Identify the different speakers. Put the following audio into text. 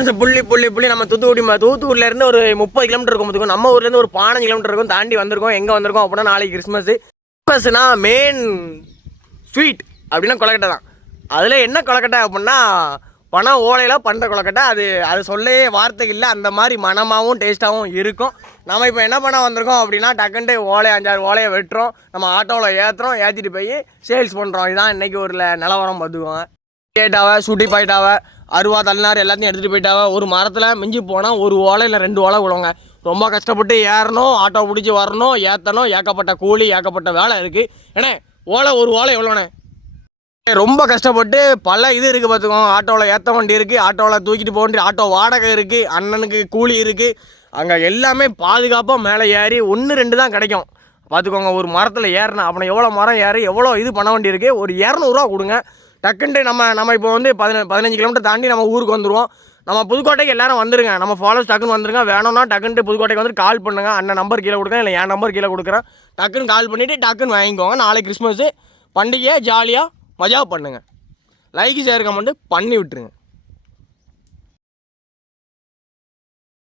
Speaker 1: Christmas புள்ளி புள்ளி புள்ளி நம்ம தூத்துக்குடி ம- ஒரு முப்பது கிலோமீட்டர் இருக்கும் பார்த்துக்கோ. நம்ம ஊர்லேருந்து ஒரு பதினஞ்சு கிலோமீட்டர் இருக்கும். தாண்டி வந்திருக்கோம். எங்கே வந்திருக்கோம் அப்படின்னா நாளைக்கு கிறிஸ்மஸ் கிறிஸ்மஸ்னா மெயின் ஸ்வீட் அப்படின்னா கொலக்கட்டை தான். அதில் என்ன கொலக்கட்டை அப்படின்னா பணம் ஓலையில் பண்ணுற கொலக்கட்டை அது அது சொல்லவே வார்த்தை இல்லை. அந்த மாதிரி மனமாகவும் டேஸ்ட்டாகவும் இருக்கும். நம்ம இப்போ என்ன பண்ண வந்திருக்கோம் அப்படின்னா டக்குன்ட்டு ஓலை அஞ்சாறு ஓலையை வெட்டுறோம். நம்ம ஆட்டோவில் ஏற்றுறோம் ஏற்றிட்டு போய் சேல்ஸ் பண்ணுறோம் இதுதான் இன்றைக்கி ஒரு நிலவரம் பார்த்துக்குவோங்க கேட்டாவை சுட்டி பாயிட்டாவ அருவா தள்ளினார் எல்லாத்தையும் எடுத்துகிட்டு போயிட்டாவ. ஒரு மரத்தில் மிஞ்சி போனால் ஒரு ஓலை இல்லை ரெண்டு ஓலை விழுங்க ரொம்ப கஷ்டப்பட்டு ஏறணும் ஆட்டோ பிடிச்சி வரணும் ஏற்றணும் ஏகப்பட்ட கூலி ஏக்கப்பட்ட வேலை இருக்குது ஏண்ணே ஓலை ஒரு ஓலை எவ்வளோண்ணே ரொம்ப கஷ்டப்பட்டு பல இது இருக்குது பார்த்துக்கோங்க ஆட்டோவில் ஏற்ற வண்டி இருக்குது ஆட்டோவில் தூக்கிட்டு போக வேண்டிய ஆட்டோ வாடகை இருக்குது அண்ணனுக்கு கூலி இருக்குது அங்கே எல்லாமே பாதுகாப்பாக மேலே ஏறி ஒன்று ரெண்டு தான் கிடைக்கும். பார்த்துக்கோங்க ஒரு மரத்தில் ஏறினா அப்புறம் எவ்வளோ மரம் ஏறி எவ்வளோ இது பண்ண வேண்டி இருக்குது ஒரு இரநூறுவா கொடுங்க. டக்குன்ட்டு நம்ம நம்ம இப்போ வந்து பதின பதினஞ்சு கிலோமீட்டர் தாண்டி நம்ம ஊருக்கு வந்துடுவோம் நம்ம புதுக்கோட்டைக்கு எல்லாரும் வந்துருங்க. நம்ம ஃபாலோஸ் டக்குன்னு வந்துருங்க. வேணும்னா டக்குன்ட்டு புதுக்கோட்டைக்கு வந்து கால் பண்ணுங்க. அண்ணன் நம்பர் கீழே கொடுக்குறேன். இல்லை என் நம்பர் கீழே கொடுக்குறேன். டக்குன்னு கால் பண்ணிவிட்டு டக்குன்னு வாங்கிக்கோங்க. நாளைக்கு கிறிஸ்மஸ் பண்டிகையாக ஜாலியாக மஜா பண்ணுங்கள் லைக் ஷேர் கமெண்ட்டு பண்ணி விட்டுருங்க.